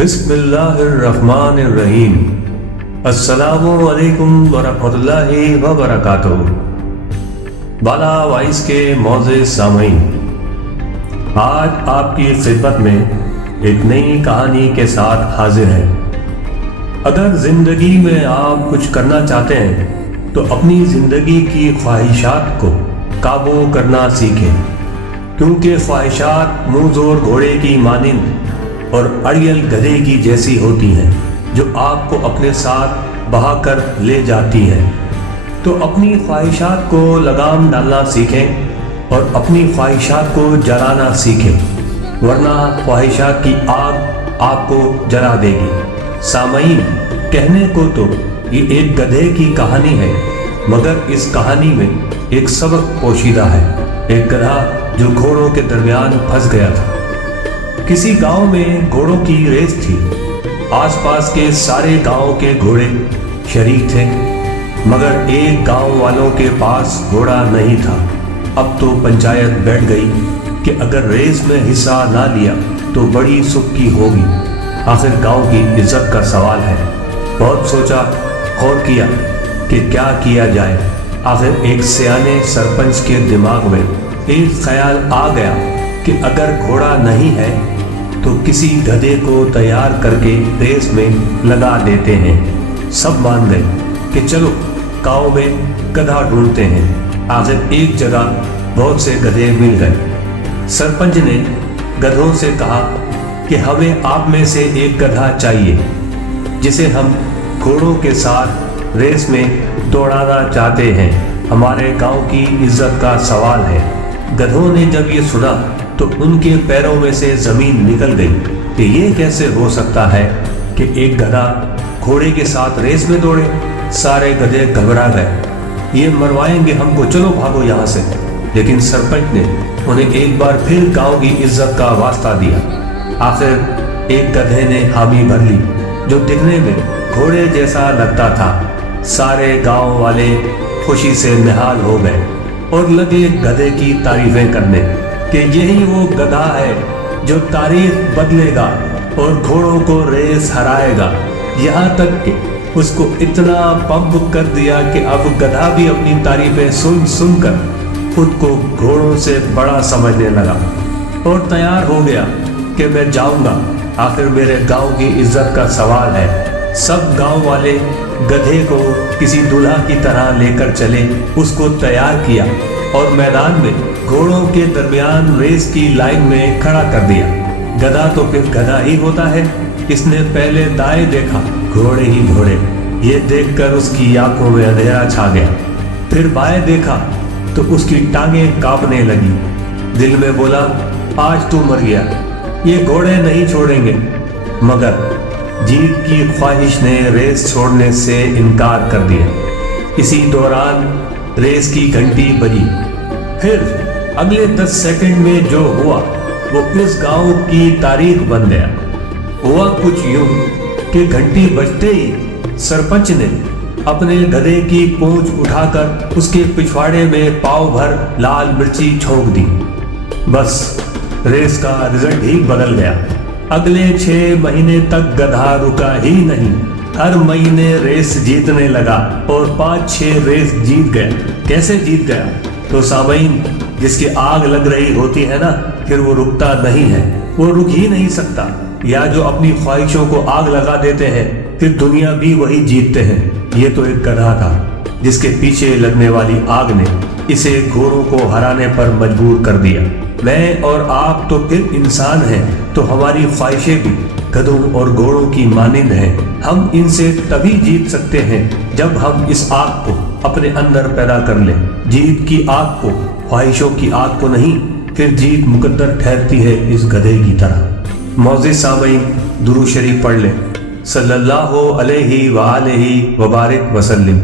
بسم اللہ الرحمن الرحیم۔ السلام علیکم ورحمۃ اللہ وبرکاتہ۔ بالا وائس کے معزز سامعین، آج آپ کی خدمت میں ایک نئی کہانی کے ساتھ حاضر ہیں۔ اگر زندگی میں آپ کچھ کرنا چاہتے ہیں تو اپنی زندگی کی خواہشات کو قابو کرنا سیکھیں، کیونکہ خواہشات منہ زور گھوڑے کی مانند اور اڑیل گدھے کی جیسی ہوتی ہیں جو آپ کو اپنے ساتھ بہا کر لے جاتی ہیں۔ تو اپنی خواہشات کو لگام ڈالنا سیکھیں اور اپنی خواہشات کو جلانا سیکھیں، ورنہ خواہشات کی آگ آپ کو جلا دے گی۔ سامعین، کہنے کو تو یہ ایک گدھے کی کہانی ہے، مگر اس کہانی میں ایک سبق پوشیدہ ہے۔ ایک گدھا جو گھوڑوں کے درمیان پھنس گیا تھا۔ کسی گاؤں میں گھوڑوں کی ریس تھی۔ آس پاس کے سارے گاؤں کے گھوڑے شریک تھے، مگر ایک گاؤں والوں کے پاس گھوڑا نہیں تھا۔ اب تو پنچایت بیٹھ گئی کہ اگر ریس میں حصہ نہ لیا تو بڑی سکی ہوگی۔ آخر گاؤں کی عزت کا سوال ہے۔ بہت سوچا، غور کیا کہ کیا کیا جائے۔ آخر ایک سیانے سرپنچ کے دماغ میں ایک خیال آ گیا کہ اگر گھوڑا نہیں ہے تو کسی گدھے کو تیار کر کے ریس میں لگا دیتے ہیں۔ سب مان گئے کہ چلو گاؤں میں گدھا ڈھونڈتے ہیں۔ آخر ایک جگہ بہت سے گدھے مل گئے۔ سرپنچ نے گدھوں سے کہا کہ ہمیں آپ میں سے ایک گدھا چاہیے جسے ہم گھوڑوں کے ساتھ ریس میں دوڑانا چاہتے ہیں۔ ہمارے گاؤں کی عزت کا سوال ہے۔ گدھوں نے جب یہ سنا تو ان کے پیروں میں سے زمین نکل گئی کہ یہ کیسے ہو سکتا ہے کہ ایک گدھا گھوڑے کے ساتھ ریس میں دوڑے۔ سارے گدھے گھبرا گئے، یہ مروائیں گے ہم کو، چلو بھاگو یہاں سے۔ لیکن سرپنچ نے انہیں ایک بار پھر گاؤں کی عزت کا واسطہ دیا۔ آخر ایک گدھے نے حامی بھر لی جو دکھنے میں گھوڑے جیسا لگتا تھا۔ سارے گاؤں والے خوشی سے نہال ہو گئے اور لگے گدھے کی تعریفیں کرنے کہ یہی وہ گدھا ہے جو تاریخ بدلے گا اور گھوڑوں کو ریس ہرائے گا۔ یہاں تک کہ اس کو اتنا پمپ کر دیا کہ اب گدھا بھی اپنی تعریفیں سن سن کر خود کو گھوڑوں سے بڑا سمجھنے لگا اور تیار ہو گیا کہ میں جاؤں گا، آخر میرے گاؤں کی عزت کا سوال ہے۔ سب گاؤں والے گدھے کو کسی دلہا کی طرح لے کر چلے، اس کو تیار کیا اور میدان میں گھوڑوں کے درمیان ریس کی لائن میں کھڑا کر دیا۔ گدھا تو پھر گدھا ہی ہوتا ہے۔ اس نے پہلے دائیں دیکھا، گھوڑے ہی گھوڑے۔ یہ دیکھ کر اس کی آنکھوں میں اندھیرا چھا گیا۔ پھر بائیں دیکھا تو اس کی ٹانگیں کانپنے لگی۔ دل میں بولا، آج تو مر گیا، یہ گھوڑے نہیں چھوڑیں گے۔ مگر جیت کی خواہش نے ریس چھوڑنے سے انکار کر دیا۔ اسی دوران ریس کی گھنٹی بجی۔ پھر اگلے 10 سیکنڈ میں جو ہوا وہ اس گاؤں کی تاریخ بن گیا۔ ہوا کچھ یوں کہ گھنٹی بجتے ہی سرپنچ نے اپنے گدھے کی پونچھ اٹھا کر اس کے پچھواڑے میں پاؤ بھر لال مرچی چھونک دی۔ بس ریس کا رزلٹ ہی بدل گیا۔ اگلے 6 مہینے تک گدھا رکا ہی نہیں، ہر مہینے ریس جیتنے لگا اور 5-6 ریس جیت گیا۔ کیسے جیت گیا؟ تو سامعین، جس کی آگ لگ رہی ہوتی ہے نا، پھر وہ رکتا نہیں ہے، وہ رک ہی نہیں سکتا۔ یا جو اپنی خواہشوں کو آگ لگا دیتے ہیں پھر دنیا بھی وہی جیتتے ہیں۔ یہ تو ایک گدھا تھا جس کے پیچھے لگنے والی آگ نے اسے گھوڑوں کو ہرانے پر مجبور کر دیا۔ میں اور آپ تو پھر انسان ہیں، تو ہماری خواہشیں بھی گدھوں اور گھوڑوں کی مانند ہیں۔ ہم ان سے تبھی جیت سکتے ہیں جب ہم اس آگ کو اپنے اندر پیدا کر لیں۔ جیت کی آگ کو، خواہشوں کی آگ کو نہیں، پھر جیت مقدر ٹھہرتی ہے اس گدھے کی طرح۔ معزز سامعین، درود شریف پڑھ لیں۔ صلی اللہ علیہ وآلہ وبارک وسلم۔